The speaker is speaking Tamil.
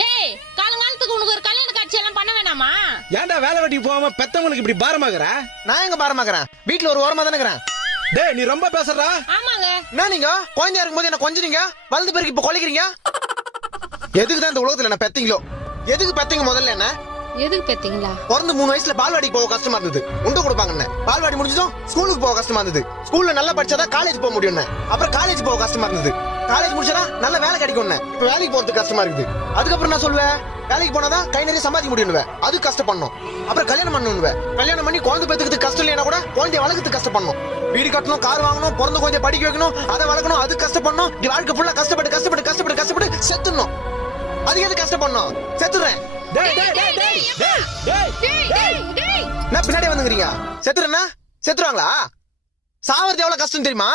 டேய் காலங்காலத்துக்கு உனக்கு ஒரு கல்யாண காட்சி எல்லாம் பண்ண வேணாமா? ஏன்டா வேலை வெட்டிக்கு போகாம பெத்தவங்களுக்கு இப்படி பாரமாகற? நான் எங்க பாரமாக்குறேன்? வீட்டுல ஒரு ஓரமா தானே இருக்கிறேன். டேய் நீ ரொம்ப பேசுறடா. ஆமாங்க. என்ன நீங்க குழந்தையா இருக்கும்போது என்ன கொஞ்சீங்க, வளர்ந்த பிறகு இப்ப கொலைக்கிறீங்க? எதுக்கு தான் இந்த உலகத்துல என்ன பெத்தீங்களோ? எதுக்கு பெத்தீங்க முதல்ல? என்ன எதுக்கு பெத்தீங்களா? பிறந்து 3 வயசுல பால்வாடிக்கு போக கஷ்டமா இருந்தது, உண்டு கொடுப்பாங்க. பால்வாடி முடிஞ்சதும் ஸ்கூலுக்கு போக கஷ்டமா இருந்தது, ஸ்கூல்ல நல்லா படிச்சாதான் காலேஜ் போக முடியும். அப்புறம் காலேஜ் போக கஷ்டமா இருந்தது, காலேஜ் முடிச்சா நல்ல வேலை கிடைக்கும். இப்ப வேலைக்கு போறதுக்கு கஷ்டமா இருக்குது. அதுக்கப்புறம் நான் சொல்லுவேன், வேலைக்கு போனாதான் கை நிறைய சம்பாதிக்க முடியும், அது கஷ்டப்படணும். அப்புறம் கல்யாணம் பண்ணணும், கல்யாணம் பண்ணி குழந்தை பெத்துக்கிறதுக்கு கஷ்டம் இல்லையா கூட குழந்தைய வளர்க்கறதுக்கு கஷ்டப்படணும். வீடு கட்டணும், கார் வாங்கணும், பிறந்த குழந்தைய படிக்க வைக்கணும், அதை வளர்க்கணும், அது கஷ்டப்படணும். வாழ்க்கை ஃபுல்லா கஷ்டப்பட்டு கஷ்டப்பட்டு கஷ்டப்பட்டு கஷ்டப்பட்டு செத்துடணும். அது எது கஷ்டப்படணும்? செத்துறேன். நான் பின்னாடி வந்துக்கிறீங்க. செத்துறேன்னா செத்துருவாங்களா? சாவறது எவ்வளவு கஷ்டம் தெரியுமா?